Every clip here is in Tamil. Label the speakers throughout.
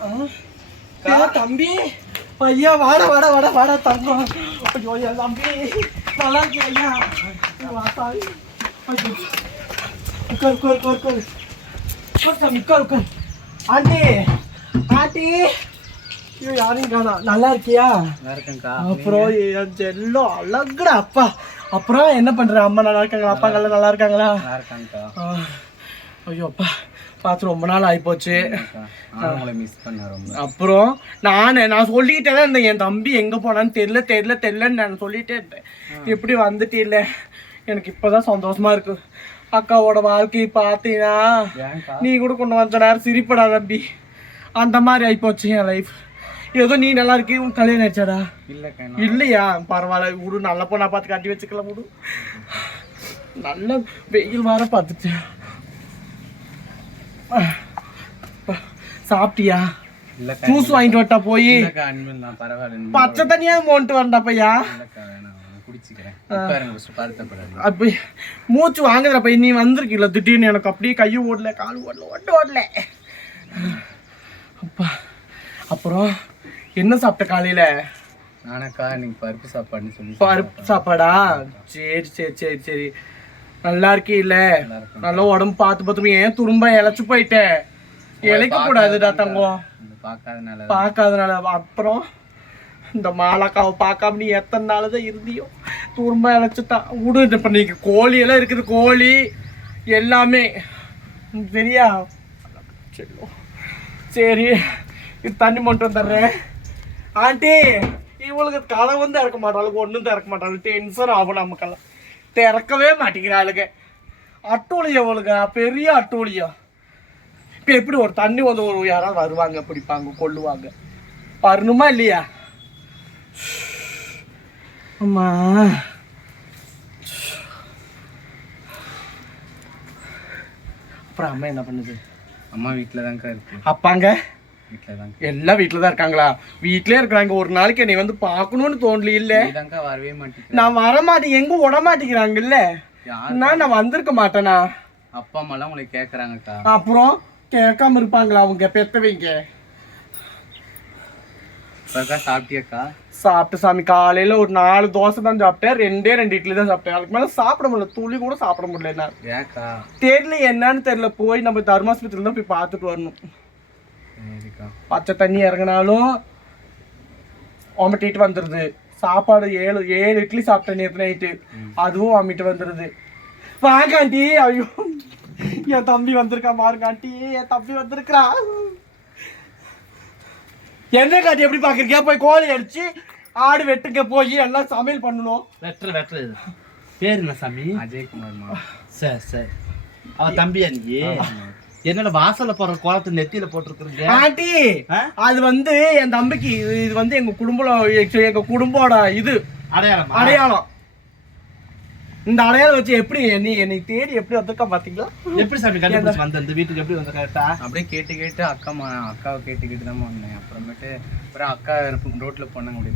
Speaker 1: ஆ, தம்பி ஐயா வாடா வாடா வாடா வாடா தங்கம் ஐயோ என் தம்பி நல்லா இருக்கியா ஐயா வா, சாமி. ஐயோ. உட்கார் உட்கார் உட்கார் உட்கார். உட்கார் சாமி உட்கார் உட்கார். Aunty aunty. ஐயோ யாரையும் காணா நல்லா இருக்கியா? அப்புறம் என் செல்லம் அழகுடா அப்பா. அப்புறம் என்ன பண்ற? அம்மா நல்லா இருக்காங்களா? அப்பா நல்லா இருக்காங்களா?
Speaker 2: நல்லா இருக்கான்க்கா
Speaker 1: ஆ, ஐயோ அப்பா. பார்த்து ரொம்ப நாள்
Speaker 2: ரொம்ப
Speaker 1: அப்புறம் நான் நான் சொல்லிக்கிட்டே தான் இருந்தேன் என் தம்பி எங்க போனான்னு தெரியல தெரியல தெரியலன்னு நான் சொல்லிட்டே இருந்தேன் எப்படி வந்துட்டு இல்லை எனக்கு இப்போதான் சந்தோஷமா இருக்கு. அக்காவோட வாழ்க்கை பார்த்தீங்கன்னா நீ கூட கொண்டு வந்த நேரம் சிரிப்படா தம்பி. அந்த மாதிரி ஆயிப்போச்சு என் லைஃப் ஏதோ நீ நல்லா இருக்கி உன் கல்யாணம்
Speaker 2: இல்லக்கா
Speaker 1: இல்லையா? பரவாயில்ல விடு நல்ல பொண்ணா பார்த்து கட்டி வச்சுக்கலாம் விடு. நல்ல வெயில் வர பார்த்துட்டு. சாப்பிட்டியா? ஜூஸ் வாங்கிட்டு வரட்டா போய். பச்சை தனியா மோன்ட்டு வரண்டா பையா?
Speaker 2: இல்லக்கா வேணாம் நான் குடிச்சிக்கிறேன். உட்காருங்க ஃபஸ்ட்டு படுத்தப்படாது
Speaker 1: அப்ப மூச்சு வாங்குற பையன் நீ வந்திருக்கீல திடீர்னு எனக்கு அப்படியே கையும் ஓடல காலும் ஓடல ஓட்ட ஓடல. அப்பா அப்புறம் என்ன சாப்பிட்ட காலையில?
Speaker 2: நானக்கா இன்னைக்கு பருப்பு சாப்பாடுன்னு சொல்லி
Speaker 1: பருப்பு சாப்பாடா? சரி சரி சரி சரி. நல்லா இருக்கீல்ல
Speaker 2: நல்லா
Speaker 1: உடம்பு பார்த்து பார்த்து ஏன் துரும்ப இழைச்சு போயிட்டேன் இழைக்க கூடாதுடா தங்கம்.
Speaker 2: பார்க்காதனால.
Speaker 1: அப்புறம் இந்த மாலாக்காவை பார்க்காம நீ எத்தனை நாள் தான் இருந்தியோ? துரும்ப இழைச்சுட்டான் விடு இப்போ நீங்க கோழி எல்லாம் இருக்குது கோழி. எல்லாமே. சரியா. சரி இது தண்ணி மட்டும் வந்துடுறேன் ஆண்டி இவளுக்கு கதை வந்து இறக்க மாட்டாளுக்கு ஒன்றும் திறக்க மாட்டாளுக்கு. டென்ஷன் ஆகும் நமக்கெல்லாம். திறக்கவே மாட்டேங்கிறாளுங்க அட்டூழியம் அவளுக்கு பெரிய அட்டூழியம். இப்போ எப்படி ஒரு தண்ணி வந்து ஒரு யாராவது வருவாங்க பிடிப்பாங்க கொள்ளுவாங்க வரணுமா இல்லையா? அம்மா. அப்புறம் அம்மா என்ன பண்ணுது?
Speaker 2: அம்மா வீட்டில் தான்க்கா இருக்கு.
Speaker 1: அப்பாங்க? எல்லாம் வீட்டில் தான் இருக்காங்களா? வீட்டிலே இருக்கிறாங்க. ஒரு நாளைக்கு என்னை வந்து பார்க்கணும்னு தோணல இல்ல
Speaker 2: வரவே மாட்டேங்க
Speaker 1: நான் வர மாட்டேன் எங்க விட மாட்டேங்கிறாங்கல்ல? நான் நான் வந்திருக்க மாட்டேனா?
Speaker 2: அப்பா அம்மாலாம் உங்களை கேட்குறாங்கக்கா
Speaker 1: அப்புறம் கேட்காம இருப்பாங்களா அவங்க? பெத்தவங்க.
Speaker 2: சாப்பிட்டியாக்கா?
Speaker 1: சாப்பிட்டு சாமி காலையில ஒரு நாலு தோசை தான் சாப்பிட்டேன். ரெண்டே ரெண்டு இட்லி தான் சாப்பிட்டேன். அதுக்கு மேல சாப்பிட முடியல. துளி கூட சாப்பிட முடியல
Speaker 2: ஏக்கா.
Speaker 1: தெரியல என்னன்னு தெரியல. போய் நம்ம தர்மாஸ்பத்திரியில தான் போய் பார்த்துட்டு வரணும். பச்சை தண்ணி இறங்கினாலும் வாமிட்டிட்டு வந்துடுது சாப்பாடு ஏழு ஏழு இட்லி சாப்பிட்டேன் நேற்று நைட்டு அதுவும் வாமிட்டு வந்துடுது வாங்க ஆண்டி. ஐயோ. என் தம்பி வந்திருக்கான் பாருங்க ஆண்டி. என் தம்பி வந்திருக்கிறா. என்ன காட்டி எப்படி பாக்குறீங்க? போய் கோழி அடிச்சு ஆடு வெட்டுக்க போய் எல்லாம் சமையல் பண்ணணும்.
Speaker 3: வெட்டுற வெட்டுற பேர் என்ன சாமி?
Speaker 2: அஜய்குமார்மா.
Speaker 3: சரி சரி. அவ தம்பியா நீ? என்னோட வாசல்ல போடுற கோலத்தை நெத்தியில போட்டிருக்கிறீங்க?
Speaker 1: ஆண்டி? அது வந்து என் தம்பிக்கு இது- வந்து எங்க குடும்பம் எங்க குடும்போட இது.
Speaker 3: அடையாளமா?
Speaker 1: அடையாளம். இந்த அடையாளம் வச்சு எப்படி நீ என்னை தேடி எப்படி வந்திருக்கா பாத்தீங்களா?
Speaker 3: எப்படி சாமி கண்டுபிடிச்சு வந்த? இந்த வீட்டுக்கு எப்படி வந்த கரெக்டா
Speaker 2: அப்படியே கேட்டு கேட்டு அக்கா அக்காவை கேட்டு கேட்டு தான் வந்தேன். அப்புறமேட்டு அப்புறம் அக்கா ரோட்ல போனாங்க அப்படி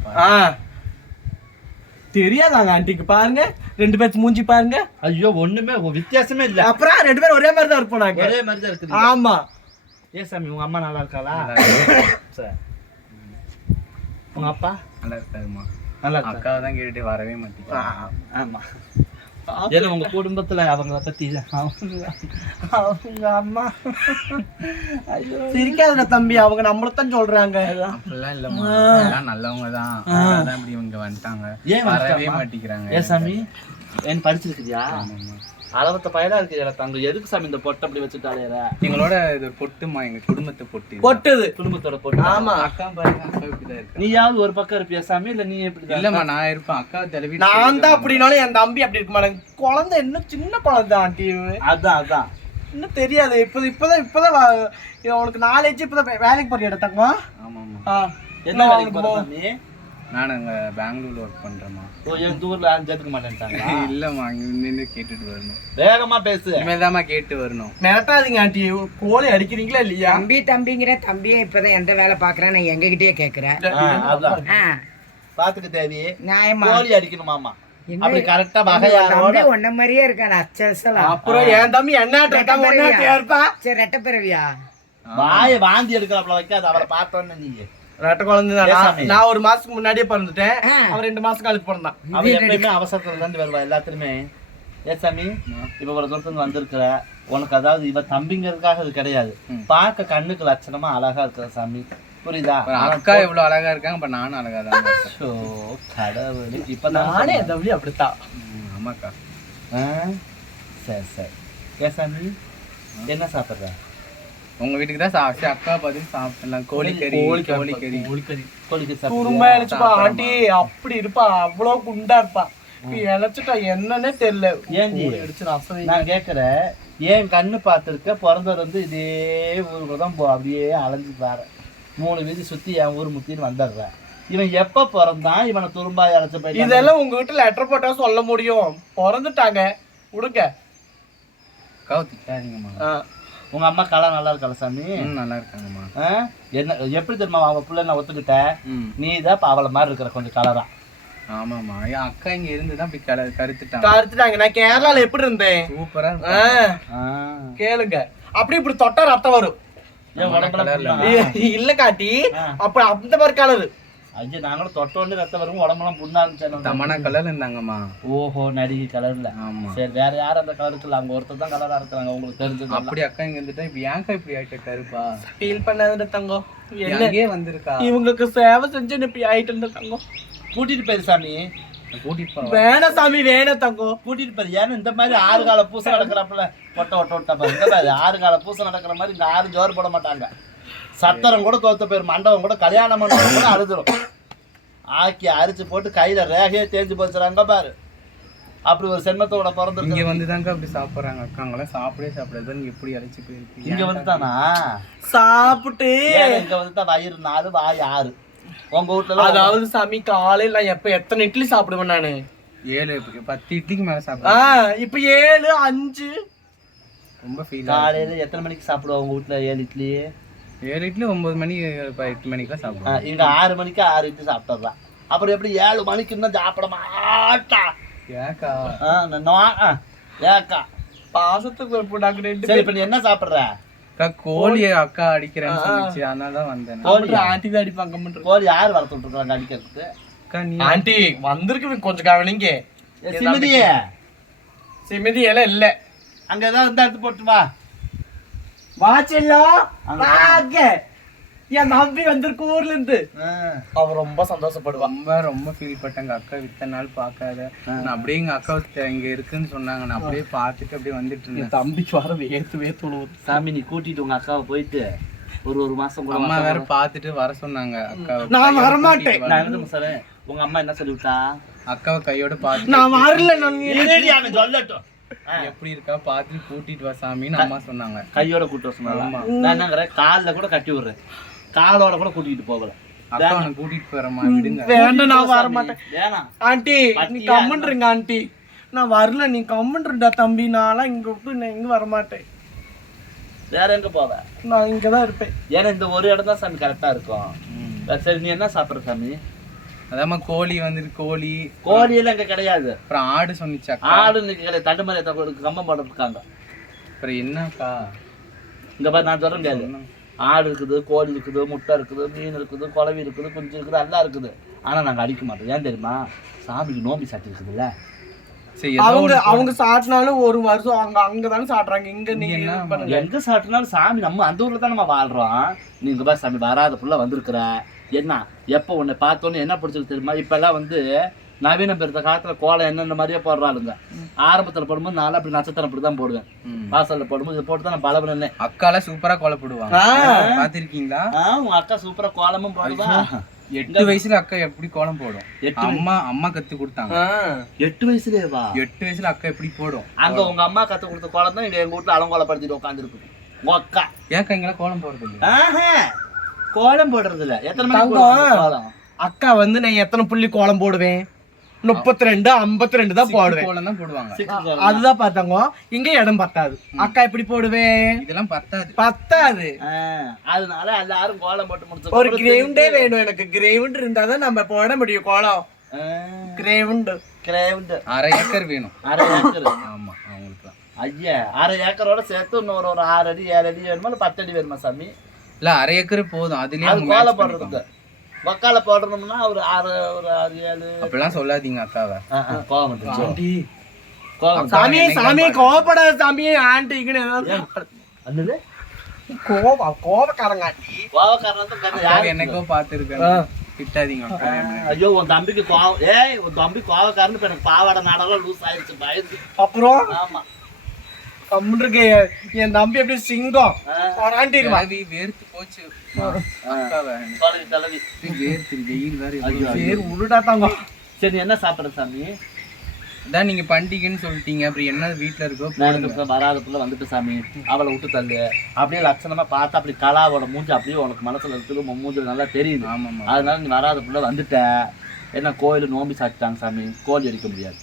Speaker 1: தெரியாதாங்க ஆண்டிக்கு பாருங்க ரெண்டு பேர்த்து மூஞ்சி பாருங்க.
Speaker 3: ஐயோ ஒண்ணுமே வித்தியாசமே இல்ல.
Speaker 1: அப்புறம் ரெண்டு பேரும் ஒரே மாதிரி தான் இருப்போம் நாங்க.
Speaker 3: ஒரே மாதிரி தான் இருக்குது
Speaker 1: ஆமா.
Speaker 3: ஏன் சாமி உங்க அம்மா நல்லா இருக்காளா?
Speaker 2: இருக்கு.
Speaker 3: சரி. உங்க அப்பா?
Speaker 2: நல்லா இருக்காருமா
Speaker 3: நல்லா இருக்கா
Speaker 2: அக்காவை தான் கேட்டுட்டு வரவே மாட்டேங்க
Speaker 3: ஆமா. ஏன்னா உங்க குடும்பத்துல அவங்கள பத்தி அவங்க
Speaker 1: அவங்க அம்மா. சிரிக்காதுடா தம்பி அவங்க நம்மளத்தான் சொல்றாங்க.
Speaker 2: அப்படிலாம் இல்லம்மா. எல்லாம் நல்லவங்க தான். அதான் இப்படி இவங்க வந்துட்டாங்க.
Speaker 3: ஏன்
Speaker 2: வரவே? மாட்டேங்கிறாங்க.
Speaker 3: ஏன் சாமி? ஏன் படிச்சிருக்கியா
Speaker 2: ஆமாம்மா.
Speaker 3: அளவத்த பயலா இருக்கு தங்க எதுக்கு சாமி இந்த பொட்டை அப்படி வச்சுட்டு அலையற
Speaker 2: எங்களோட இது பொட்டுமா எங்க குடும்பத்தை பொட்டு.
Speaker 1: பொட்டுது.
Speaker 3: குடும்பத்தோட பொட்டு.
Speaker 1: ஆமா.
Speaker 2: அக்கா பாருங்க அக்கா இப்படிதான் இருக்கா
Speaker 3: நீயாவது ஒரு பக்கம் இருப்பியா சாமி இல்ல நீ எப்படி
Speaker 2: இல்லம்மா நான் இருப்பேன். அக்கா தலைவி
Speaker 1: நான் தான் அப்படின்னாலும் என் தம்பி அப்படி இருக்க மாட்டேன். குழந்தை இன்னும் சின்ன குழந்தை ஆண்டி.
Speaker 3: அதான் அதான்.
Speaker 1: இன்னும் தெரியாது. இப்போ இப்போதான் இப்போதான் உனக்கு நாலேஜ் இப்போதான் வேலைக்கு போறியா இடத்தாங்கம்மா
Speaker 2: ஆமாம்மா.
Speaker 1: ஆ.
Speaker 3: என்ன வேலைக்கு போற சாமி?
Speaker 2: நான் அங்க பெங்களூர்ல ஒர்க் பண்றேம்மா.
Speaker 3: ஓ என் ஊர்ல யாரும் சேர்த்துக்க மாட்டேன்ட்டாங்களா?
Speaker 2: இல்லம்மா அங்க நின்று கேட்டுட்டு வரணும்.
Speaker 3: வேகமா பேசு.
Speaker 2: இனிமேல் தாம்மா கேட்டு வரணும்.
Speaker 1: மிரட்டாதீங்க ஆண்டி. கோழி அடிக்கிறீங்களா இல்லையா?
Speaker 4: தம்பி தம்பிங்கிற தம்பியே இப்பதான் எந்த வேலை பாக்குறேன் நான் எங்ககிட்டயே கேக்குறேன்.
Speaker 3: ஆ, அதான்.
Speaker 4: ஆ,
Speaker 3: பாத்துக்க தேவி.
Speaker 4: நியாயமா?
Speaker 3: கோழி அடிக்கணுமாமா அப்படி கரெக்டா வகையாரோட
Speaker 4: ஒன்ன மாதிரியே இருக்கான் அச்சலாம்
Speaker 1: அப்புறம் என் தம்பி என்ன இருப்பா
Speaker 4: சரி ரெட்ட பிறவியா?
Speaker 3: வாயை வாந்தி எடுக்கிறாப்புல வைக்காத அவரை பார்த்தோன்னு நீங்க
Speaker 1: ரெட்ட குழந்தை. நான் நான் ஒரு மாசத்துக்கு முன்னாடியே பிறந்துட்டேன். அவன் ரெண்டு மாசம் கழிச்சு பிறந்தான்.
Speaker 3: அவன் எப்பயுமே அவசரத்துல இருந்து வருவா எல்லாத்துலயுமே. ஏ சாமி இப்ப ஒரு தூரத்துல வந்திருக்கிற உனக்கு அதாவது இவ தம்பிங்கிறதுக்காக அது கிடையாது. பார்க்க கண்ணுக்கு லட்சணமா அழகா இருக்கிற சாமி. புரியுதா?
Speaker 2: அக்கா எவ்வளவு அழகா இருக்காங்க இப்ப நானும் அழகா தான்.
Speaker 3: ஷோ, கடவுளே. இப்ப
Speaker 1: நானே தம்பி அப்படித்தான்.
Speaker 2: ஆமாக்கா.
Speaker 3: சரி சரி. ஏ சாமி என்ன சாப்பிடுற?
Speaker 2: உங்க வீட்டுக்கு தான் சாப்பிட்டு அக்கா பார்த்து சாப்பிடலாம். கோழிக்கறி கோழிக்கறி
Speaker 3: கோழிக்கு
Speaker 1: துரும்ப
Speaker 3: சாப்பிடுறியா?
Speaker 1: இழைச்சுப்பா ஆண்டி. அப்படி இருப்பா. அவ்வளவு குண்டா இருப்பா. இழைச்சிட்டா என்னன்னே தெரியல? ஊரு அடிச்சு.
Speaker 3: நான் கேட்குறேன் ஏன் கண்ணு பார்த்துருக்க? பிறந்தது வந்து இதே ஊருக்கு தான் போ அப்படியே அலைஞ்சு பாரு. மூணு வீதி சுற்றி என் ஊர் முத்தின்னு வந்துடுறேன். இவன் எப்போ பிறந்தான்? இவனை துரும்பாய் அழைச்சி போயிட்டு
Speaker 1: இதெல்லாம் உங்க வீட்டுல லெட்டர் போட்டா சொல்ல முடியும். பிறந்துட்டாங்க. விடுங்க ஆ.
Speaker 3: உங்க அம்மா கலை நல்லா இருக்கல சாமி?
Speaker 2: நல்லா இருக்காங்கம்மா?
Speaker 3: என்ன எப்படி தெரியுமா அவன் பிள்ளை நான் ஒத்துக்கிட்டேன்
Speaker 2: ம்.
Speaker 3: நீ தான் அவளை மாதிரி இருக்கிற கொஞ்சம் கலரா
Speaker 2: ஆமாம்மா. என் அக்கா இங்க இருந்து தான் இப்படி கரு கருத்துட்டாங்க
Speaker 1: கருத்துட்டாங்க. நான் கேரளால எப்படி இருந்தேன்?
Speaker 2: சூப்பரா.
Speaker 1: கேளுங்க. அப்படி இப்படி தொட்டா ரத்தம் வரும்? இல்ல. காட்டி. அப்ப அந்த மாதிரி கலரு
Speaker 3: ஐயோ நாங்களும் தொட்ட உடனே ரத்தம் வரும் உடம்பெல்லாம் புண்ணா இருந்துச்சு
Speaker 2: தமனா கலர்ல இருந்தாங்கம்மா.
Speaker 3: ஓஹோ நடிகை கலர்ல
Speaker 2: ஆமா.
Speaker 3: சரி வேற யார் அந்த கலருக்கு இல்லை அங்க ஒருத்தர் தான் கலரா இருக்கிறாங்க உங்களுக்கு தெரிஞ்சது
Speaker 2: அப்படி அக்கா இங்க இருந்துட்டா இப்ப ஏன்க்கா இப்படி ஆயிட்ட கருப்பா
Speaker 1: ஃபீல் பண்ணாத தங்கம்
Speaker 2: அங்கேயே வந்திருக்கா?
Speaker 1: இவங்களுக்கு சேவை செஞ்சு இப்படி ஆயிட்டு இருந்த தங்கம்
Speaker 3: கூட்டிட்டு போயிரு சாமி.
Speaker 1: வேணாம் சாமி வேணாம் தங்கம்
Speaker 3: கூட்டிட்டு போயிரு. ஏன்னா இந்த மாதிரி ஆறு கால பூசை நடக்கிறப்பல ஒட்ட ஒட்ட ஒட்ட பாரு. இந்த மாதிரி ஆறு கால பூசை நடக்கிற மாதிரி இந்த ஆறு ஜோறு போட மாட்டாங்க. சத்திரம் கூட தோத்த போயிரு மண்டபம் கூட கல்யாண மண்டபம் கூட அழுதுரும். ஆக்கி அரிச்சு போட்டு கையில ரேகையே தேஞ்சு போச்சுறாங்க பாரு. அப்படி ஒரு சென்மத்தோட
Speaker 2: இங்க
Speaker 3: பிறந்திருக்கு
Speaker 2: வந்துதாங்க அப்படி சாப்பிடுறாங்க அக்காங்களாம் சாப்பிடவே சாப்பிடாது நீங்க எப்படி அழைச்சு போயிருக்கு
Speaker 3: இங்க வந்துட்டானா?
Speaker 1: சாப்பிட்டு.
Speaker 3: ஏன் இங்க வந்துட்டா? வயிறு நாலு வாய் ஆறு. உங்க வீட்டுல
Speaker 1: அதாவது சாமி காலையில நான் எப்ப எத்தனை இட்லி சாப்பிடுவேன் நானு?
Speaker 2: ஏழு பத்து இட்லிக்கு மேல
Speaker 1: ஆ
Speaker 2: சாப்பிடுறேன்
Speaker 1: இப்ப ஏழு அஞ்சு.
Speaker 2: ரொம்ப ஃபீல்
Speaker 3: காலையில எத்தனை மணிக்கு சாப்பிடுவா உங்க வீட்டுல ஏழு இட்லி?
Speaker 2: ஏழு இட்லி ஒன்பது மணி இப்ப எட்டு மணிக்கெல்லாம்
Speaker 3: ஆ,
Speaker 2: சாப்பிடுவோம்
Speaker 3: இங்க ஆறு மணிக்கு ஆறு இட்லி சாப்பிட்டுறான் அப்புறம் எப்படி ஏழு மணிக்கு இன்னும் சாப்பிட மாட்டா?
Speaker 2: ஏக்கா.
Speaker 3: ஆ, ஏக்கா.
Speaker 1: பாசத்துக்கு ரெண்டு
Speaker 3: சரி இப்ப நீ என்ன சாப்பிடுற?
Speaker 2: அக்கா கோழி அக்கா அடிக்கிறேன்னு சொல்லிச்சு. அதனால தான் வந்தேன்.
Speaker 3: கோழி
Speaker 1: ஆண்டி தான் அடிப்பாங்க.
Speaker 3: கோழி யார் வளர்த்து விட்டுருக்காங்க அடிக்கிறதுக்கு?
Speaker 2: அக்கா நீ
Speaker 1: ஆண்டி வந்திருக்கு கொஞ்சம் கவனிங்க.
Speaker 3: சிமிதியே.
Speaker 1: சிமிதி எல்லாம் இல்ல.
Speaker 3: அங்க ஏதாவது இருந்தா எடுத்து போட்டு வா.
Speaker 1: வாச்செல்லாம்
Speaker 3: அங்க
Speaker 1: வாங்க என் நம்பி வந்திருக்கு ஊர்ல இருந்து
Speaker 3: ஆ,
Speaker 1: அவ ரொம்ப சந்தோஷப்படுவான்
Speaker 2: ரொம்ப ரொம்ப ஃபீல் பட்டேங்க அக்கா இத்தனை நாள் பார்க்காத நான் அப்படியே எங்க அக்கா இங்க இருக்குன்னு சொன்னாங்க. நான் அப்படியே பார்த்துட்டு அப்படியே வந்துட்டு இருந்தேன்
Speaker 1: தம்பிக்கு வர வேர்த்து விழுவுது
Speaker 3: சாமி நீ கூட்டிட்டு உங்க அக்காவை போயிட்டு ஒரு ஒரு மாசம்
Speaker 2: அம்மா வேற பார்த்துட்டு வர சொன்னாங்க. அக்காவை
Speaker 1: நான் வரமாட்டேன்.
Speaker 2: கூட்டிட்டு
Speaker 3: நான்
Speaker 2: வா.
Speaker 3: என்ன சொல்றேன் உங்க அம்மா என்ன சொல்லி விட்டா
Speaker 2: அக்காவை கையோட பார்த்து
Speaker 1: நான் வரல நான்
Speaker 3: சொல்லட்டும்
Speaker 2: எப்படி இருக்கா பார்த்து கூட்டிட்டு வா சாமின்னு அம்மா சொன்னாங்க.
Speaker 3: கையோட கூட்டு வர சொன்னாங்க. நான் என்னங்கிறேன் கால்ல கூட கட்டி விடுறேன். காலோட கூட கூட்டிட்டு போகல.
Speaker 2: கூட்டிட்டு போறமா விடுங்க.
Speaker 1: வேண்டாம் நான் வர மாட்டேன். ஆண்டி நீ கம்மன்றீங்க ஆண்டி. நான் வரல நீ கம்மன்றா தம்பி. நான்லாம் இங்க விட்டு நான் இங்க வர மாட்டேன்.
Speaker 3: வேற எங்க போவ?
Speaker 1: நான் இங்க தான் இருப்பேன்.
Speaker 3: ஏன்னா இந்த ஒரு இடம் தான் சாமி கரெக்டா இருக்கும். சரி நீ என்ன சாப்பிடுற சாமி?
Speaker 2: அதாம்மா கோழி வந்துட்டு கோழி.
Speaker 3: கோழி எல்லாம் இங்க கிடையாது.
Speaker 2: அப்புறம் ஆடு சொன்னிச்சு
Speaker 3: ஆடு இன்னைக்கு கிடையாது. தண்டு மாதிரி கம்பம் போட்டு இருக்காங்க.
Speaker 2: அப்புறம் என்னக்கா?
Speaker 3: இங்க பாரு நான் சொல்றேன் கேளு. ஆடு இருக்குது கோழி இருக்குது முட்டை இருக்குது மீன் இருக்குது குழவி இருக்குது குஞ்சு இருக்குது எல்லாம் இருக்குது. ஆனா நாங்க அடிக்க மாட்டோம். ஏன் தெரியுமா? சாமிக்கு நோம்பி சாட்டி இருக்குதுல்ல.
Speaker 1: அவங்க அவங்க சாட்டினாலும் ஒரு வருஷம் அங்க அங்க தானே சாட்டுறாங்க. இங்க நீங்க
Speaker 2: என்ன?
Speaker 1: இது பண்ணுங்க.
Speaker 3: எங்க சாப்பிட்டனாலும் சாமி நம்ம அந்த ஊர்ல தான் நம்ம வாழ்றோம் நீங்க பா சாமி வராத புள்ள வந்திருக்கிற. என்ன எப்போ உன்னை பார்த்தோன்னே என்ன பிடிச்சது தெரியுமா? இப்பெல்லாம் வந்து நவீன பெருத்த காலத்துல கோலம் என்னென்ன மாதிரியே போடுறாளுங்க ஆரம்பத்துல போடும்போது நானும் அப்படி நட்சத்திரம் அப்படி தான் போடுவேன். வாசல்ல போடும்போது இதை போட்டு தான் நான் பலபலன்னு
Speaker 2: அக்கால சூப்பரா கோல போடுவாங்க. பாத்திருக்கீங்களா
Speaker 3: உங்க அக்கா சூப்பரா கோலமும் போடுவா.
Speaker 2: எட்டு வயசுல அக்கா எப்படி கோலம் போடும்?
Speaker 3: எட்டு
Speaker 2: அம்மா அம்மா கத்து கொடுத்தாங்க.
Speaker 3: எட்டு வயசுலயே வா
Speaker 2: எட்டு வயசுல அக்கா எப்படி போடும்?
Speaker 3: அங்க உங்க அம்மா கத்து கொடுத்த கோலம் தான் எங்க வீட்டுல அலங்கோலப்படுத்திட்டு உட்காந்துருக்கு உங்க அக்கா.
Speaker 2: ஏக்கா இங்கெல்லாம் கோலம் போடுறது
Speaker 3: கோலம் போடுறது இல்ல எத்தனை மணிக்கு
Speaker 1: தங்கம்.
Speaker 3: போடுறது கோலம்?
Speaker 1: அக்கா வந்து நான் எத்தனை புள்ளி கோலம் போடுவேன்? முப்பத்தி ரெண்டு ஐம்பத்தி ரெண்டு தான் போடுவேன்.
Speaker 2: கோலம் தான் போடுவாங்க.
Speaker 3: கோலம்.
Speaker 1: அதுதான் பார்த்தாங்க. இங்க இடம் பத்தாது. அக்கா எப்படி போடுவேன்?
Speaker 2: இதெல்லாம் பத்தாது.
Speaker 1: பத்தாது.
Speaker 3: ஆ, அதனால எல்லாரும் கோலம் போட்டு முடிச்சு
Speaker 1: ஒரு கிரவுண்டே வேணும் எனக்கு. கிரவுண்ட் இருந்தாதான் நம்ம போட முடியும் கோலம். கிரவுண்ட்
Speaker 3: கிரேவுண்டு
Speaker 2: அரை ஏக்கர் வேணும்.
Speaker 3: அரை ஏக்கர்.
Speaker 2: ஆமா அவங்களுக்குலாம்.
Speaker 3: ஐயா அரை ஏக்கரோட சேர்த்து இன்னொரு ஒரு ஆறு அடி ஏழு அடி வேணுமா இல்லை பத்து அடி வேணுமா சாமி?
Speaker 2: இல்ல அரை ஏக்கர் போதும். அதுலயே
Speaker 3: அது கோலை. போடுறதுக்கு வக்கால போடணும்னா ஒரு ஆறு ஒரு ஆறு ஏழு.
Speaker 2: அப்படிலாம் சொல்லாதீங்க அக்காவை.
Speaker 3: கோவம் வந்துருச்சு.
Speaker 1: ஆண்டி.
Speaker 3: கோவம்.
Speaker 1: சாமி சாமி கோவப்படாத சாமி
Speaker 3: என்னது?
Speaker 1: கோவ கோவக்காரங்க ஆண்டி.
Speaker 3: கோவக்காரன் தான்
Speaker 2: அக்காவை
Speaker 3: யாரு
Speaker 2: என்னைக்கோ பாத்துருக்கேன் திட்டாதீங்க
Speaker 3: ஐயோ உன் தம்பிக்கு கோவம் ஏய் உன் தம்பி கோவக்காரன்னு இப்ப எனக்கு பாவாடை நாடகம் லூஸ் ஆயிடுச்சு பயந்து.
Speaker 1: அப்புறம்?
Speaker 3: ஆமா.
Speaker 1: கம்முன்னு இருக்கு என் தம்பி எப்படி சிங்கம்.
Speaker 2: வேர்த்து போச்சு. வேர்த்து வெயில் வேற
Speaker 1: உருடா தாங்க.
Speaker 3: சரி என்ன சாப்பிடுற சாமி?
Speaker 2: அதான் நீங்க பண்டிகைன்னு சொல்லிட்டீங்க. அப்புறம் என்ன வீட்ல இருக்கோ
Speaker 3: இப்ப வராத புள்ள வந்துட்டு சாமி அவளை விட்டு தள்ளு. அப்படியே லட்சணமா பார்த்தா அப்படி கலாவோட மூஞ்சி அப்படியே உனக்கு மனசுல இருக்குது உன் மூஞ்சில நல்லா தெரியுது.
Speaker 2: ஆமாமா
Speaker 3: அதனால நீ வராத புள்ள வந்துட்ட. என்ன கோயில் நோம்பி சாப்பிட்டாங்க சாமி. கோழி அடிக்க முடியாது.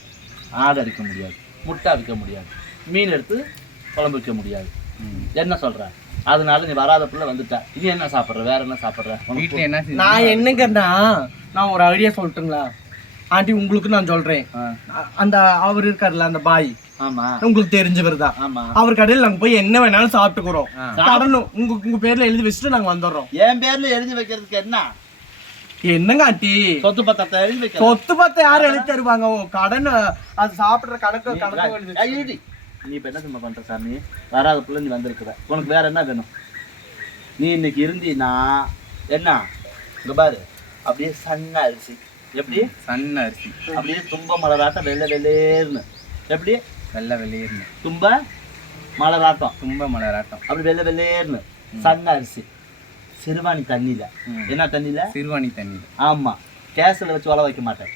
Speaker 3: ஆடு அடிக்க முடியாது. முட்டை அடிக்க முடியாது. மீன் எடுத்து குழம்பு வைக்க முடியாது. என்ன சொல்ற? அதனால நீ வராத புள்ள வந்துட்ட. இது என்ன சாப்பிடுற? வேற என்ன சாப்பிடுற?
Speaker 2: வீட்ல என்ன?
Speaker 1: நான் என்னங்கன்னா நான் ஒரு ஐடியா சொல்லட்டுங்களா? ஆண்டி உங்களுக்கு நான் சொல்றேன். அந்த அவர் இருக்காருல்ல அந்த பாய்.
Speaker 3: ஆமா.
Speaker 1: உங்களுக்கு தெரிஞ்சவர் தான்.
Speaker 3: ஆமா.
Speaker 1: அவர் கடையில் நாங்க போய் என்ன வேணாலும் சாப்பிட்டுக்கிறோம். கடனும் உங்க உங்க பேர்ல எழுதி வச்சுட்டு நாங்க வந்துடுறோம்.
Speaker 3: என் பேர்ல எழுதி வைக்கிறதுக்கு என்ன?
Speaker 1: என்னங்க ஆண்டி?
Speaker 3: சொத்து பத்திரத்தை எழுதி வைக்க
Speaker 1: சொத்து பத்தை யார் எழுதி தருவாங்க? கடன் அது சாப்பிடுற கணக்கு கணக்கு
Speaker 3: நீ இப்ப என்ன சும்மா பண்ற சாமி? வராத புள்ள நீ வந்திருக்கிற. உனக்கு வேற என்ன வேணும்? நீ இன்னைக்கு இருந்தீன்னா என்ன? இங்க பாரு. அப்படியே சன்ன அரிசி. எப்படி?
Speaker 2: சன்ன அரிசி.
Speaker 3: அப்படியே தும்ப மலராட்டம் வெள்ளை வெள்ளேர்னு எப்படி?
Speaker 2: வெள்ளை வெளியேறணும்
Speaker 3: தும்ப மலராட்டம்
Speaker 2: தும்ப மலராட்டம்
Speaker 3: அப்படி வெள்ளை வெள்ளேர்னு சன்ன அரிசி. சிறுவாணி தண்ணியில. என்ன தண்ணியில?
Speaker 2: சிறுவாணி தண்ணி
Speaker 3: ஆமா. கேஸ்ல வச்சு உல வைக்க மாட்டேன்.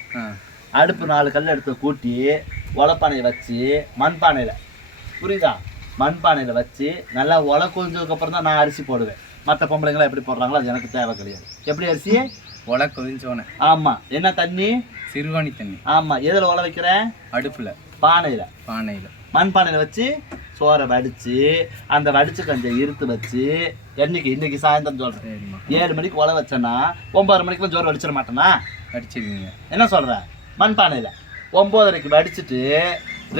Speaker 3: அடுப்பு நாலு கல் எடுத்து கூட்டி உலப்பானையை வச்சு மண்பானையில். புரியுதா? மண்பானையில் வச்சு நல்லா உலை கொதிஞ்சதுக்கப்புறம் தான் நான் அரிசி போடுவேன். மற்ற பொம்பளைங்களாம் எப்படி போடுறாங்களோ அது எனக்கு தேவை கிடையாது. எப்படி அரிசி?
Speaker 2: ஒலை கொதிஞ்சோனே.
Speaker 3: ஆமாம் என்ன தண்ணி?
Speaker 2: சிறுவாணி தண்ணி.
Speaker 3: ஆமாம் எதில் உலை வைக்கிறேன்
Speaker 2: அடுப்புல.
Speaker 3: பானையில்.
Speaker 2: பானையில.
Speaker 3: மண்பானையில் வச்சு சோறை வடித்து அந்த வடிச்சு கொஞ்சம் இருத்து வச்சு என்னைக்கு இன்னைக்கு சாயந்தரம் சொல்கிறேன் ஏழு மணிக்கு உலை வச்சேன்னா ஒம்பது மணிக்கெலாம் ஜோறு வடிச்சிட மாட்டேனா?
Speaker 2: அடிச்சிருவீங்க
Speaker 3: என்ன சொல்ற? மண்பானையில். ஒம்போதரைக்கு வடிச்சிட்டு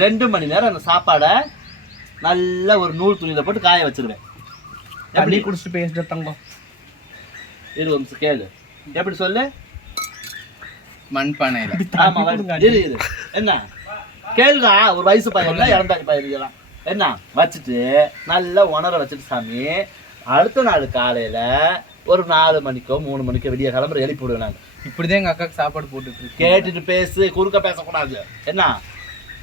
Speaker 3: ரெண்டு மணி நேரம் அந்த சாப்பாடை நல்லா ஒரு நூல் துணியில் போட்டு காய வச்சிருவேன். எப்படி?
Speaker 1: தண்ணி குடிச்சிட்டு பேசிட்டு தங்கம்.
Speaker 3: இருபது நிமிஷம் கேளு. எப்படி சொல்லு?
Speaker 2: மண் பானையில
Speaker 3: ஆமா வடி- இரு இரு. என்ன? கேளுடா ஒரு வயசு பையன் இறந்தாடி பையன் என்ன? வச்சுட்டு நல்லா உணர வச்சுட்டு சாமி அடுத்த நாள் காலையில ஒரு நாலு மணிக்கோ மூணு மணிக்கோ விடிய கிளம்புற எழுப்பி விடுவேன் நான்.
Speaker 2: இப்படிதான் எங்க அக்காக்கு சாப்பாடு போட்டுட்டு
Speaker 3: கேட்டுட்டு பேசு குறுக்க பேசக்கூடாது. என்ன?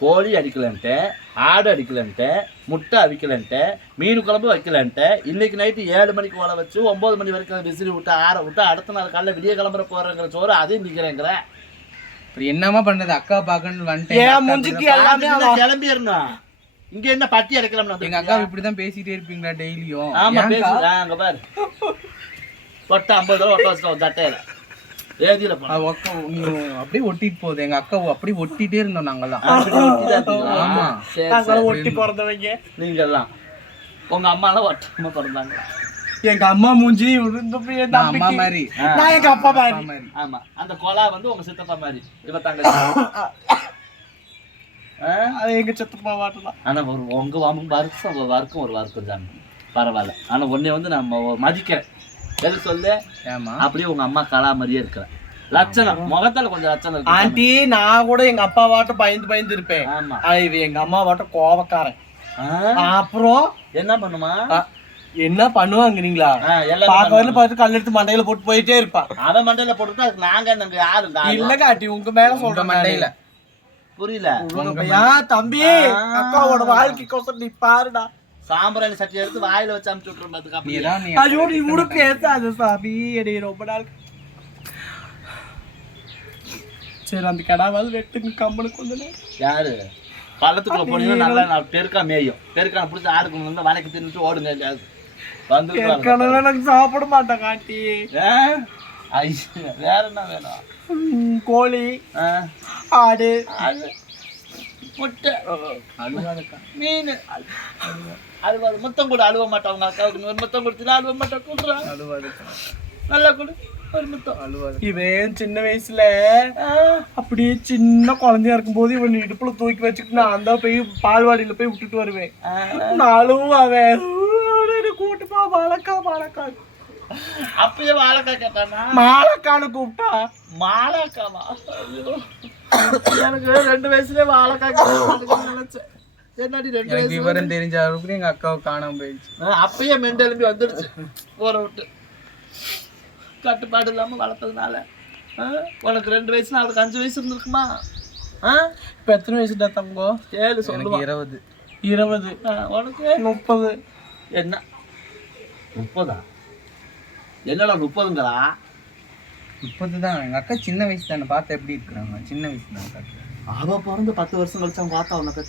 Speaker 3: கோழி அடிக்கலன்ட்டு ஆடு அடிக்கலன்ட்டு முட்டை அவிக்கலன்ட்டு மீன் குழம்பு வைக்கலன்ட்டு இன்னைக்கு நைட்டு ஏழு மணிக்கு ஓலை வச்சு ஒன்பது மணி வரைக்கும் விசிறி விட்டு ஆற விட்டு அடுத்த நாள் காலைல விடிய கிளம்புற போறேங்கிற சோறு அதையும் நிக்கிறேங்கிற
Speaker 2: அப்புறம் என்னம்மா பண்றது? அக்கா
Speaker 1: ஏன்
Speaker 2: எங்க அக்கா
Speaker 1: மூஞ்சிக்கு எல்லாமே
Speaker 3: கிளம்பிடணும். இங்க என்ன பட்டி அடைக்கலாம்
Speaker 2: எங்க அக்கா இப்படிதான் பேசிட்டே இருப்பீங்களா டெய்லியும்?
Speaker 3: ஆமா பேசு ஆ, அங்க பாரு. ஒட்ட ஐம்பது ரூபா ஒட்ட வச்சுட்டோம் தட்டையில. ஏதியில போனா
Speaker 2: அப்படியே ஒட்டிட்டு போகுது எங்க அக்கா அப்படியே ஒட்டிட்டே இருந்தோம் நாங்கெல்லாம் ஆமா.
Speaker 1: நாங்களும் ஒட்டி பிறந்தவங்க
Speaker 3: நீங்க எல்லாம் உங்க அம்மா எல்லாம் ஒட்டாம பிறந்தாங்க
Speaker 1: எங்க அம்மா மூஞ்சி
Speaker 2: அம்மா. மாதிரி
Speaker 1: நான் எங்க அப்பா
Speaker 2: அப்பா
Speaker 1: மாதிரி
Speaker 2: மாதிரி
Speaker 3: ஆமா அந்த கொலா வந்து உங்க சித்தப்பா மாதிரி இவ?
Speaker 1: அது எங்க சித்தப்பா வாட்டலாம்
Speaker 3: ஆனா ஒரு உங்க வாமும் ஒரு வர்க்கம் ஒரு வர்க்கம் தான் பரவாயில்ல ஆனா உன்னை வந்து நம்ம மதிக்கிறேன் எது சொல்லு. அப்படியே உங்க அம்மா கலா மாதிரியே இருக்கிற லட்சணம் முகத்துல கொஞ்சம் லட்சணம்
Speaker 1: ஆண்டி நான் கூட எங்க அப்பா வாட்ட பயந்து பயந்து இருப்பேன். இவ எங்க அம்மா வாட்ட கோவக்காரன்.
Speaker 3: ஆ?
Speaker 1: அப்புறம்
Speaker 3: என்ன பண்ணுமா?
Speaker 1: என்ன பண்ணுவாங்கிறீங்களா? பாக்க வரல. பார்த்து கல் எடுத்து மண்டையில போட்டு போயிட்டே இருப்பான்
Speaker 3: அவன் மண்டையில போட்டுட்டா அதுக்கு நாங்க நாங்க யாரும் காரணம்?
Speaker 1: இல்ல காட்டி உங்க மேல சொல்ற
Speaker 2: மண்டையில.
Speaker 3: புரியல.
Speaker 1: தம்பி அக்காவோட வாழ்க்கைக்கோசம் நீ பாருடா.
Speaker 3: சாம்பிராணி சட்டி எடுத்து வாயில வச்சு அமுச்சு
Speaker 2: நீ
Speaker 1: ஐயோ நீ கூட பேசாத சாமி. என்னை ரொம்ப நாள் சரி அந்த கடாவாது வெட்டுங்க கம்பனுக்கு கொஞ்ச நேரம்.
Speaker 3: யாரு? பள்ளத்துக்குள்ள போனீங்கன்னா நல்லா நான் பெருக்கா மேயும். பெருக்கா பிடிச்சி ஆடு கொண்டு வந்து வலைக்கு தின்னுட்டு ஓடுங்க
Speaker 1: ஏற்கனவே எனக்கு சாப்பிட மாட்டேன் காட்டி.
Speaker 3: வேற என்ன வேணும்?
Speaker 1: கோழி ஆடு.
Speaker 3: அது முட்டை மீன். அழுவாது மொத்தம் கூட அழுவ மாட்டாங்க அக்காவுக்கு ஒரு மொத்தம் கொடுத்தீங்கன்னா அழுவ மாட்டா. கூட்டுறாங்க
Speaker 2: அழுவாதுக்கா
Speaker 3: நல்லா கொடு ஒரு மொத்தம்.
Speaker 2: அழுவாது
Speaker 1: இவன் சின்ன வயசுல அப்படியே சின்ன குழந்தையா இருக்கும்போது இவன் இடுப்புல தூக்கி வச்சுக்கிட்டு நான் தான் போய் பால்வாடியில போய் விட்டுட்டு வருவேன். நானும் அவன். கூட்டுப்பா வாழக்கா வாழக்கா
Speaker 3: அப்பயே வாழைக்காய் கேட்டானா?
Speaker 1: மாலக்கான்னு கூப்பிட்டா.
Speaker 3: மாலாக்காவா? எனக்கு ரெண்டு வயசுலயே வாழைக்காய் கேட்டான்னு நினைச்சேன். என்னடி ரெண்டு வயசு
Speaker 2: விவரம் தெரிஞ்ச அளவுக்கு எங்க அக்காவை காணாம போயிடுச்சு.
Speaker 3: அப்பயே மெண்டெலும்பி வந்துடுச்சு ஊற விட்டு. கட்டுப்பாடு இல்லாம வளர்த்ததுனால. உனக்கு ரெண்டு வயசுல அவளுக்கு அஞ்சு வயசு இருந்திருக்குமா?
Speaker 1: இப்ப எத்தனை வயசுடா தங்கம்
Speaker 3: ஏழு சொல்லுவான்
Speaker 2: இருபது.
Speaker 1: இருபது.
Speaker 3: உனக்கு?
Speaker 1: முப்பது.
Speaker 3: என்ன? முப்பதா? என்னடா முப்பதுங்களா?
Speaker 2: முப்பது தான். எங்க அக்கா சின்ன வயசு தானே. பார்த்து எப்படி இருக்கிறாங்க? சின்ன வயசு தான் அக்கா.
Speaker 3: அவ பிறந்து பத்து வருஷம் கழிச்சு அவன் பார்த்தா உனக்கு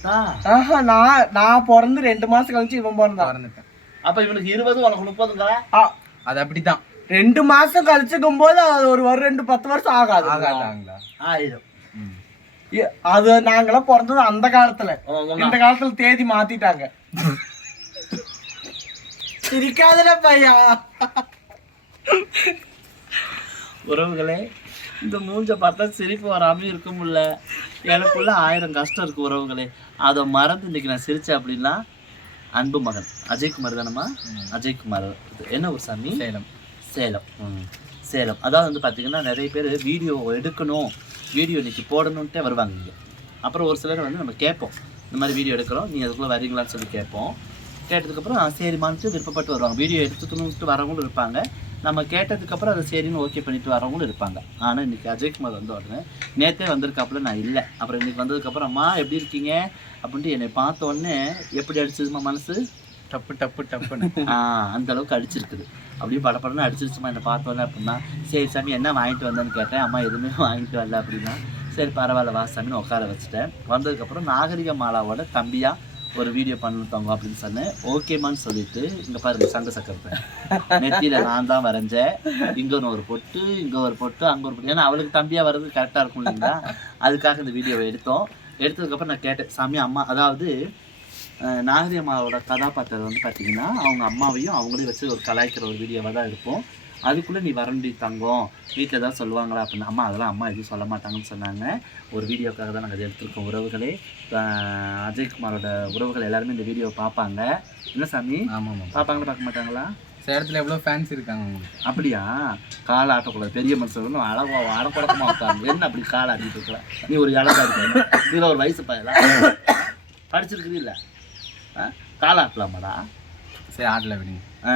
Speaker 1: ஆஹா நான் நான் பிறந்து ரெண்டு மாசம் கழிச்சு இவன் பிறந்தான்.
Speaker 2: மறந்துட்டேன்
Speaker 3: அப்ப இவனுக்கு இருபது உனக்கு முப்பதுங்களா?
Speaker 1: ஆ,
Speaker 2: அது அப்படிதான்
Speaker 1: ரெண்டு மாசம் கழிச்சுக்கும் போது அது ஒரு ஒரு ரெண்டு பத்து வருஷம் ஆகாது.
Speaker 2: ஆகாதாங்களா?
Speaker 3: ஆயிரம்
Speaker 2: ம்.
Speaker 1: இ- அது நாங்களாம் பிறந்தது அந்த காலத்துல. இந்த காலத்துல தேதி மாத்திட்டாங்க. சிரிக்காதல பையா.
Speaker 3: உறவுகளே இந்த மூஞ்ச பார்த்தா சிரிப்பு வராம இருக்க முடியல. எனக்குள்ள ஆயிரம் கஷ்டம் இருக்கு உறவுகளே. அதை மறந்து இன்னைக்கு நான் சிரிச்சேன் அப்படின்னா அன்பு மகன். அஜய்குமார் தானம்மா? அஜய்குமார் என்ன ஒரு சாமி?
Speaker 2: சேலம்.
Speaker 3: சேலம். சேலம். அதாவது வந்து பார்த்தீங்கன்னா நிறைய பேர் வீடியோ எடுக்கணும். வீடியோ இன்னைக்கு போடணுன்ட்டே வருவாங்க இங்கே. அப்புறம் ஒரு சிலர் வந்து நம்ம கேட்போம். இந்த மாதிரி வீடியோ எடுக்கிறோம். நீ அதுக்குள்ளே வரீங்களான்னு சொல்லி கேட்போம். கேட்டதுக்கப்புறம் ஆ, சரிம்மான்ட்டு விருப்பப்பட்டு வருவாங்க. வீடியோ எடுத்துக்கணுன்ட்டு வரவங்களும் இருப்பாங்க. நம்ம கேட்டதுக்கப்புறம் அதை சரின்னு ஓகே பண்ணிட்டு வரவங்களும் இருப்பாங்க. ஆனால் இன்னைக்கு அஜய்குமார் வந்த உடனே நேற்றே வந்திருக்காப்புல நான் இல்லை. அப்புறம் இன்னைக்கு வந்ததுக்கப்புறம் அம்மா எப்படி இருக்கீங்க? அப்படின்ட்டு என்னை பார்த்த உடனே எப்படி அடிச்சதுமா மனசு?
Speaker 2: டப்பு டப்பு டப்புன்னு.
Speaker 3: ஆ அந்த அளவுக்கு அடிச்சிருக்குது. அப்படியே படப்படன்னு அடிச்சிருச்சுமா என்னை பார்த்தோன்னே அப்படின்னா சரி சாமி என்ன வாங்கிட்டு வந்தேன்னு கேட்டேன். அம்மா எதுவுமே வாங்கிட்டு வரல அப்படின்னா சரி பரவாயில்ல வா சாமின்னு உட்கார வச்சுட்டேன். வந்ததுக்கப்புறம் நாகரிக மாலாவோட தம்பியா ஒரு வீடியோ பண்ணு அப்படின்னு சொன்னேன். ஓகேமான்னு சொல்லிட்டு இங்க பாருங்க சண்டை சக்கரத்தை. நெத்தியில நான் தான் வரைஞ்சேன். இங்க ஒரு பொட்டு இங்க ஒரு பொட்டு அங்க ஒரு பொட்டு. ஏன்னா அவளுக்கு தம்பியா வர்றது கரெக்டா இருக்கும் இல்லைங்களா? அதுக்காக இந்த வீடியோவை எடுத்தோம். எடுத்ததுக்கப்புறம் நான் கேட்டேன் சாமி அம்மா அதாவது நாகரி அம்மாவோட கதாபாத்திரம் வந்து பார்த்தீங்கன்னா அவங்க அம்மாவையும் அவங்களையும் வச்சு ஒரு கலாய்க்கிற ஒரு வீடியோவாக தான் இருக்கும். அதுக்குள்ளே நீ வரண்டி தங்கம். வீட்டில் தான் சொல்லுவாங்களா அப்படின்னு அம்மா அதெல்லாம் அம்மா எதுவும் சொல்ல மாட்டாங்கன்னு சொன்னாங்க. ஒரு வீடியோக்காக தான் நாங்கள் எடுத்திருக்கோம் உறவுகளே. அஜய்குமாரோட உறவுகள் எல்லாருமே இந்த வீடியோவை பார்ப்பாங்க. என்ன சாமி?
Speaker 2: ஆமாம் ஆமாம்.
Speaker 3: பார்ப்பாங்களா பார்க்க மாட்டாங்களா?
Speaker 2: சேலத்தில் எவ்வளோ ஃபேன்ஸ் இருக்காங்க உங்களுக்கு?
Speaker 3: அப்படியா? கால் ஆட்டக்கூடாது. பெரிய மனுஷன் அழகா அடப்படக்கமா உட்காந்து என்ன அப்படி கால் ஆட்டிட்டு இருக்கிற நீ ஒரு இழந்தா இருக்க. இதில் ஒரு வயசு பையலா படிச்சிருக்குது இல்லை கால் ஆட்டலாமாடா?
Speaker 2: சரி ஆடல விடுங்க.
Speaker 3: ஆ.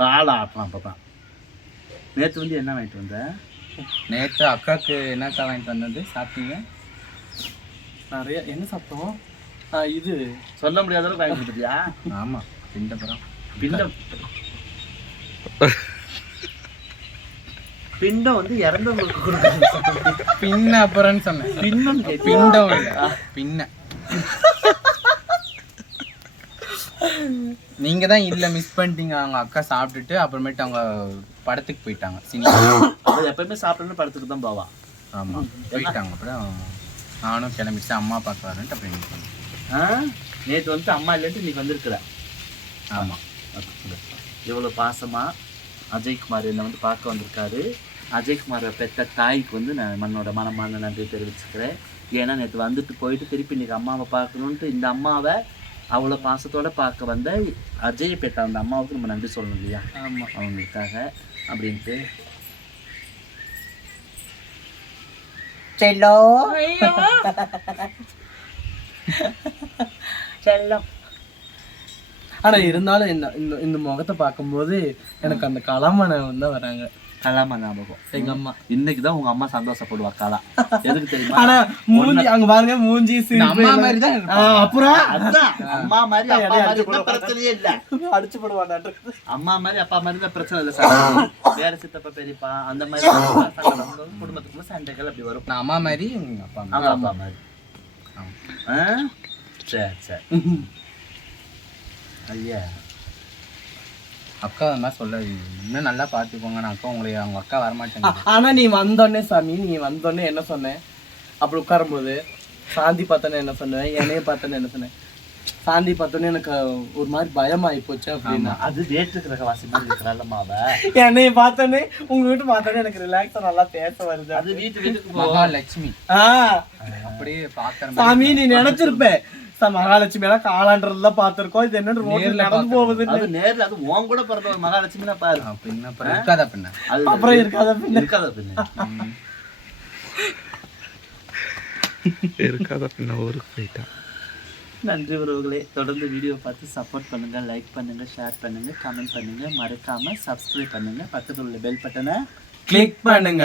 Speaker 3: கால் ஆட்டலாம் அப்போ தான் நேற்று வந்து என்ன வாங்கிட்டு வந்த?
Speaker 2: நேற்று அக்காவுக்கு என்னக்கா வாங்கிட்டு வந்தது? சாப்பிட்டீங்க?
Speaker 1: நிறைய என்ன சாப்பிட்டோம்? இது.
Speaker 3: சொல்ல முடியாத அளவுக்கு வாங்கி கொடுத்துட்டியா?
Speaker 2: ஆமாம் பிண்டபுரம்
Speaker 3: பிண்டம் பிண்டம் வந்து இறந்தவங்களுக்கு கொடுக்கணும்.
Speaker 2: பின்ன அப்புறம்னு சொன்னேன்.
Speaker 3: பின்னம்
Speaker 2: பிண்டம் பின்ன. நீங்க தான் இல்ல மிஸ் பண்ணிட்டீங்க. அவங்க அக்கா சாப்பிட்டுட்டு அப்புறமேட்டு அவங்க படத்துக்கு போயிட்டாங்க. சினிமா.
Speaker 3: அவள் எப்பயுமே சாப்பிடணும்னு படத்துக்கு தான் போவா.
Speaker 2: ஆமா. போயிட்டாங்க. அப்புறம் நானும் கிளம்பிட்டு அம்மா பார்க்க வரேன்ட்டு அப்புறம்.
Speaker 3: ஆ? நேற்று வந்து அம்மா இல்லைன்ட்டு இன்னைக்கு வந்திருக்கிற
Speaker 2: ஆமா.
Speaker 3: இவ்வளோ பாசமா அஜய்குமார் என்னை வந்து பார்க்க வந்திருக்காரு. அஜய்குமாரை பெற்ற தாய்க்கு வந்து நான் மண்ணோட மனமான நன்றி தெரிவிச்சுக்கிறேன். ஏன்னா நேற்று வந்துட்டு போயிட்டு திருப்பி இன்னைக்கு அம்மாவை பார்க்கணுன்ட்டு இந்த அம்மாவை அவ்வளோ பாசத்தோட பார்க்க வந்த அஜயை பெற்ற அந்த அம்மாவுக்கு நம்ம நன்றி சொல்லணும் இல்லையா?
Speaker 2: ஆமா.
Speaker 3: அவங்களுக்காக அப்படின்ட்டு.
Speaker 1: செல்லோ.
Speaker 3: செல்லம்
Speaker 1: ஆனா இருந்தாலும் இந்த இந்த இந்த முகத்தை பார்க்கும்போது எனக்கு அந்த கலாமணம் தான் வராங்க.
Speaker 3: கலாமா ஞாபகம்
Speaker 1: எங்க அம்மா
Speaker 3: இன்னைக்கு தான் உங்க அம்மா சந்தோஷப்படுவா கலா. எதுக்கு தெரியுமா?
Speaker 1: ஆனா மூஞ்சி அங்க பாருங்க மூஞ்சி
Speaker 2: அம்மா. மாதிரி தான்.
Speaker 1: அப்புறம்?
Speaker 3: அதான். அம்மா மாதிரி அப்பா மாதிரி இருந்தா பிரச்சனையே இல்ல.
Speaker 1: அடிச்சு போடுவாங்க
Speaker 3: அம்மா மாதிரி அப்பா மாதிரி தான் பிரச்சனை இல்லை சார். வேற சித்தப்பா பெரியப்பா அந்த மாதிரி. குடும்பத்துக்குள்ள சண்டைகள் அப்படி வரும்.
Speaker 2: நான் அம்மா மாதிரி உங்க அப்பா மாதிரி.
Speaker 3: அவங்க அப்பா மாதிரி? சரி சரி. ஐயா.
Speaker 2: அக்கா அந்த மாதிரி சொல்லாதீங்க இன்னும் நல்லா பார்த்துக்கோங்க நான் அக்கா உங்களை அவங்க அக்கா வரமாட்டேங்க.
Speaker 1: ஆனா நீ வந்தோடனே சாமி நீ வந்தோடனே என்ன சொன்ன? அப்படி உட்காரும்போது சாந்தி பார்த்தோன்னே என்ன சொன்னேன் என்னைய பார்த்தோன்னே என்ன சொன்னேன் சாந்தி பார்த்தோன்னே எனக்கு ஒரு மாதிரி பயமாயி போச்சு அப்படின்னா.
Speaker 3: அது வேற்று கிரகவாசி மாதிரி இருக்கிறாள்மா அவ.
Speaker 1: என்னைய பார்த்தோன்னே உங்க வீட்டு பார்த்தோன்னே எனக்கு ரிலாக்ஸா நல்லா பேச வருது.
Speaker 3: அது வீட்டு வீட்டுக்கு
Speaker 2: மகாலட்சுமி.
Speaker 1: ஆ.
Speaker 2: அப்படியே பார்க்குற
Speaker 1: சாமி நீ நினைச்சிருப்ப. ச- மகாலட்சுமி எல்லாம் காலாண்டர்லாம் பார்த்திருக்கோம். இது என்ன ரோட்ல நடந்து போகுது
Speaker 3: அது நேர்ல அது உன் கூட பிறந்த மகாலட்சுமி பாரு.
Speaker 2: பின்ன அப்புறம் இருக்காதா பின்ன?
Speaker 3: அது
Speaker 1: அப்புறம் இருக்காத பின்ன?
Speaker 3: இருக்காத பின்ன?
Speaker 2: இருக்காதா பின்ன? ஊருக்கு போயிட்டா
Speaker 3: நன்றி உறவுகளே. தொடர்ந்து வீடியோ பார்த்து சப்போர்ட் பண்ணுங்க லைக் பண்ணுங்க ஷேர் பண்ணுங்க கமெண்ட் பண்ணுங்க. மறக்காம சப்ஸ்கிரைப் பண்ணுங்க. பக்கத்துல உள்ள பெல் பட்டனை
Speaker 1: கிளிக் பண்ணுங்க.